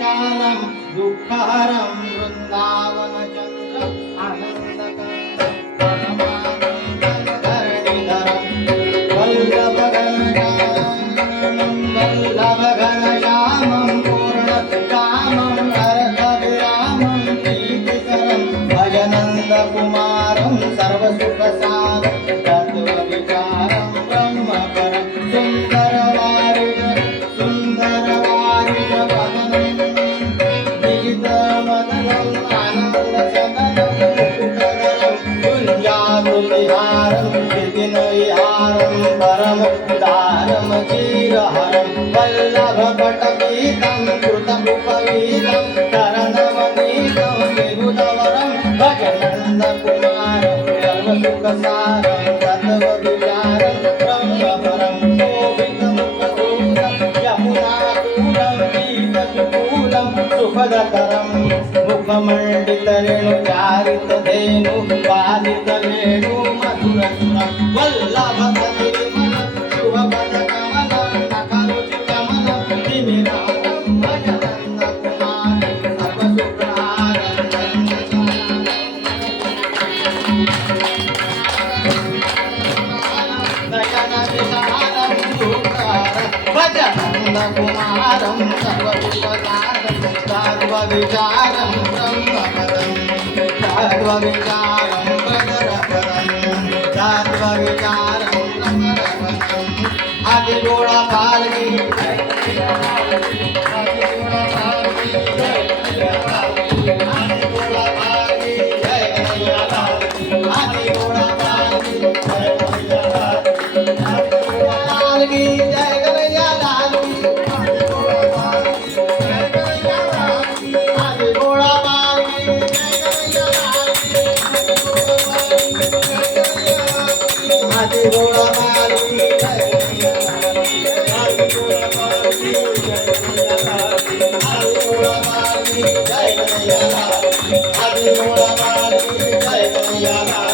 विशालं दुःखहरं वृन्दावनचन्द्रम् आनन्दकरं परमानन्दधरणिधरं वल्लभघनश्यामं पूर्णकामं अर्थविरामं प्रीतिकरं भजनन्दकुमारं सर्वसुखसारं तत्त्वविचारं ब्रह्मपरं परमुदारं क्षीरहरं वल्लभपटगीतं कृतमुपवीतं तरणवनीतं विबुधवरं भजनन्दकुमारं सर्वसुखसारं तत्त्वविचारं ब्रह्मपरं शोभितमुखसूतं यमुनाकूलं गीतविपुलं सुखदकरं मुखमण्डितरेणुचारितधेनु पालितवेणु मधुरसुरं वल्लभकलिमनं शुभपदकमलं नखरुचिकमलं तिमिरातं भजनन्दकुमारं सर्वसुखहारं नयनविशालं सुन्दरं भजनन्दकुमारं सर्वसुखसारं सर्वविचारं ब्रह्मपदं सर्वविचारं प्रदरपदं सर्वविचारं ब्रह्मपदं आदिगोळा पालकी आदिगोळा पालकी आदिगोळा पालकी जय कन्हैया लाल आदिगोळा पालकी जय कन्हैया लाल आदिगोळा पालकी जय कन्हैया लाल आदिगोळा पालकी जय कन्हैया लाल आदिगोळा पालकी जय कन्हैया लाल आदिगोळा पालकी जय कन्हैया लाल आदिगोळा पालकी जय कन्हैया लाल आदिगोळा पालकी जय कन्हैया लाल आदिगोळा पालकी जय कन्हैया लाल